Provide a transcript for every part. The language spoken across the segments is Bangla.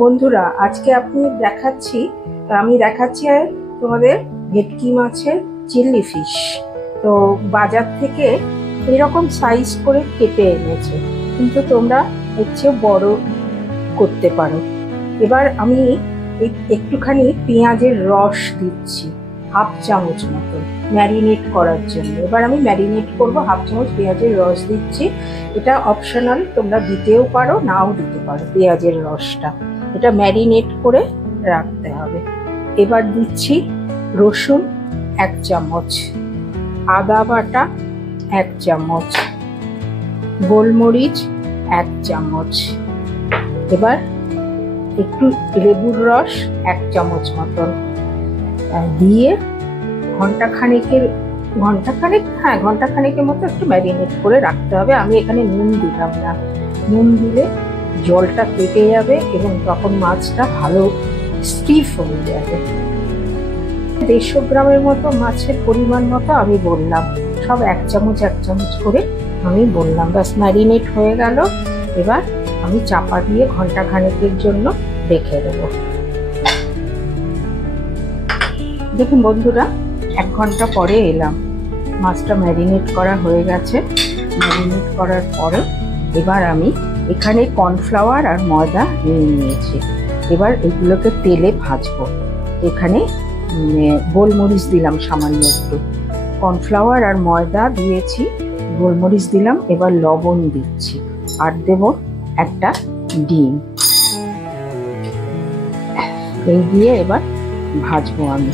বন্ধুরা, আজকে আমি দেখাচ্ছি তোমাদের ভেটকি মাছের চিলি ফিশ। তো বাজার থেকে এরকম সাইজ করে কেটে এনেছে, কিন্তু তোমরা এর চেয়ে বড় করতে পারো। এবার আমি একটুখানি পেঁয়াজের রস দিচ্ছি, হাফ চামচ মতো ম্যারিনেট করার জন্য। এবার আমি ম্যারিনেট করব, হাফ চামচ পেঁয়াজের রস দিচ্ছি। এটা অপশনাল, তোমরা দিতেও পারো নাও দিতে পারো পেঁয়াজের রসটা। এটা ম্যারিনেট করে রাখতে হবে। এবার দিচ্ছি রসুন 1 চামচ, আদা বাটা 1 চামচ, গোলমরিচ 1 চামচ। এবার একটু লেবুর রস 1 চামচ মতন দিয়ে ঘন্টাখানেকের মতো একটু ম্যারিনেট করে রাখতে হবে। আমি এখানে নুন দিলাম না, নুন দিলে জলটা কেটে যাবে এবং তখন মাছটা ভালো স্টিফ হয়ে যাবে। 150 গ্রামের মতো মাছের পরিমাণ মতো আমি বললাম, সব 1 চামচ করে আমি বললাম। ব্যাস, ম্যারিনেট হয়ে গেল। এবার আমি চাপা দিয়ে ঘন্টাখানেকের জন্য রেখে দেবো। দেখুন বন্ধুরা, 1 ঘন্টা পরে এলাম, মাছটা ম্যারিনেট করা হয়ে গেছে। ম্যারিনেট করার পরে এবার আমি এখানে কর্নফ্লাওয়ার আর ময়দা নিয়ে নিয়েছি। এবার এগুলোকে তেলে ভাজবো। এখানে গোলমরিচ দিলাম সামান্য একটু, কর্নফ্লাওয়ার আর ময়দা দিয়েছি, গোলমরিচ দিলাম। এবার লবণ দিচ্ছি আর দেব একটা ডিম। এই দিয়ে এবার ভাজবো আমি।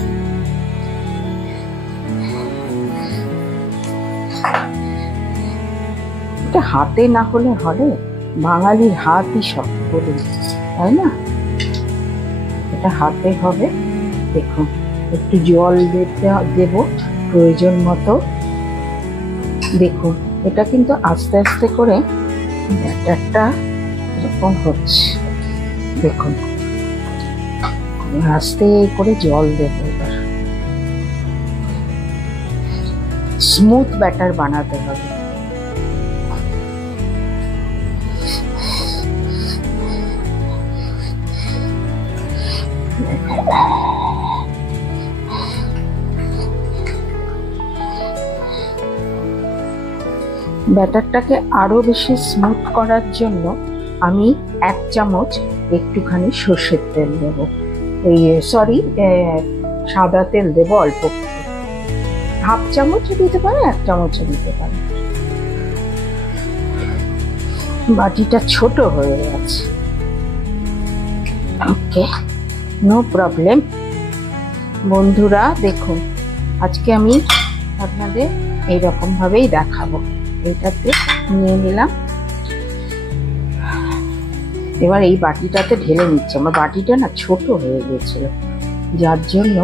এটা হাতে না হলে হবে? বাঙালির হাতই সব, বলুন, তাই না? এটা হাতে হবে। দেখুন, একটু জল দেব প্রয়োজন মতো। দেখুন, এটা কিন্তু আস্তে আস্তে করে ব্যাটারটা এরকম হচ্ছে। দেখুন, আস্তে করে জল দেব। এবার স্মুথ ব্যাটার বানাতে হবে। ব্যাটারটাকে আরো বেশি স্মুথ করার জন্য আমি 1 চামচ একটুখানি সর্ষের তেল দেবো, সাদা তেল দেবো অল্প। হাফ চামচ দিতে পারো, 1 চামচও দিতে পারো। বাটিটা ছোট হয়ে গেছে, ওকে, নো প্রবলেম। বন্ধুরা দেখুন, আজকে আমি আপনাদের এইরকম ভাবেই দেখাবো। এইটাতে নিয়ে নিলাম। এবার এই বাটিটাতে ঢেলে নিচ্ছি। আমার বাটিটা না ছোট হয়ে গেছিল, যার জন্য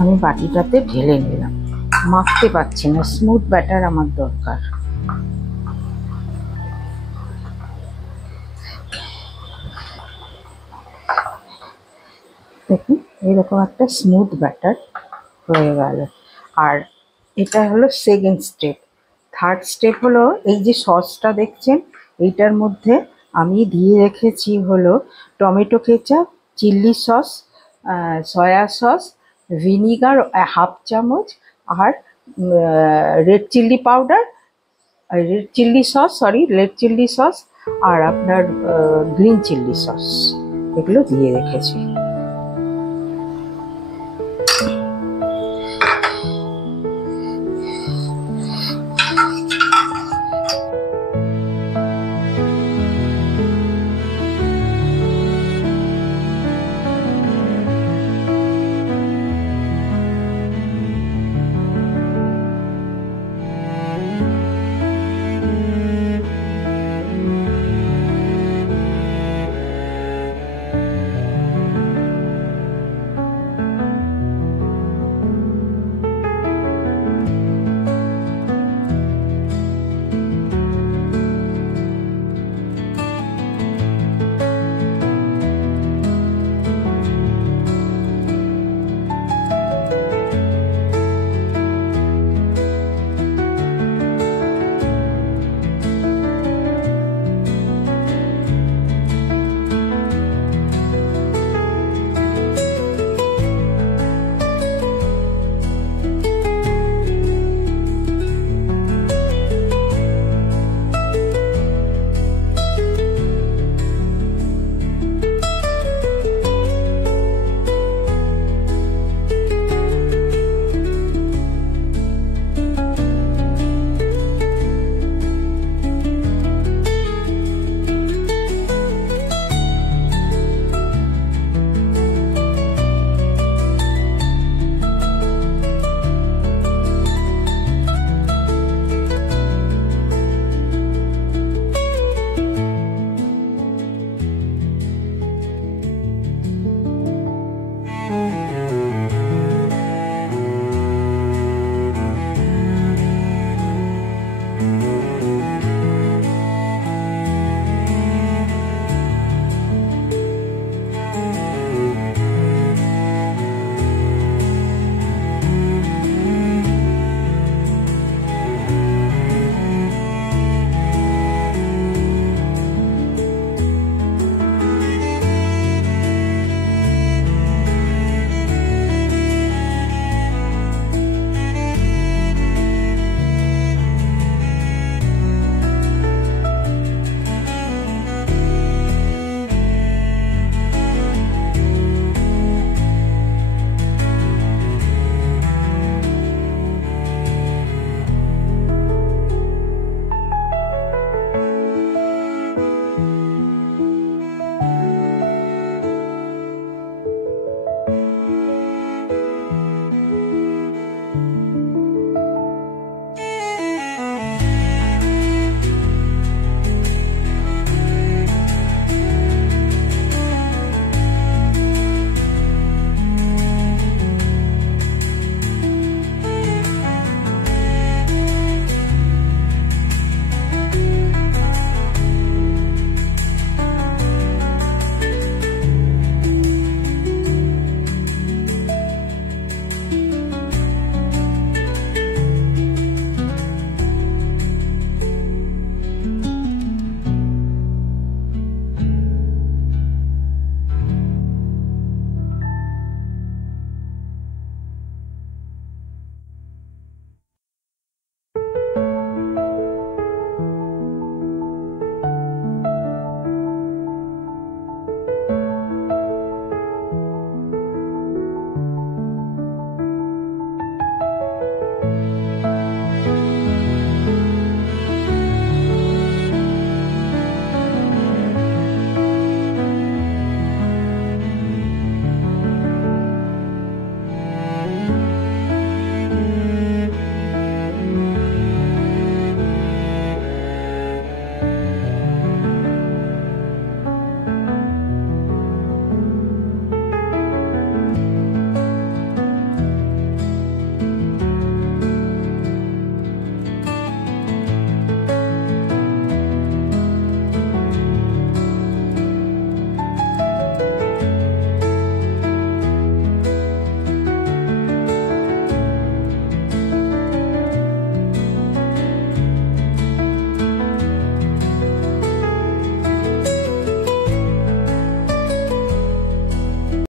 আমি বাটিটাতে ঢেলে নিলাম। মাখতে পারছি না, স্মুথ ব্যাটার আমার দরকার। দেখুন, এরকম একটা স্মুথ ব্যাটার হয়ে গেল। আর এটা হলো সেকেন্ড স্টেপ। থার্ড স্টেপ হলো, এই যে সসটা দেখছেন, এইটার মধ্যে আমি দিয়ে রেখেছি হলো tomato ketchup, chilli sauce, soya sauce, vinegar 1/2 চামচ, আর রেড চিলি সস, আর আপনার গ্রিন চিলি সস, এগুলো দিয়ে রেখেছি।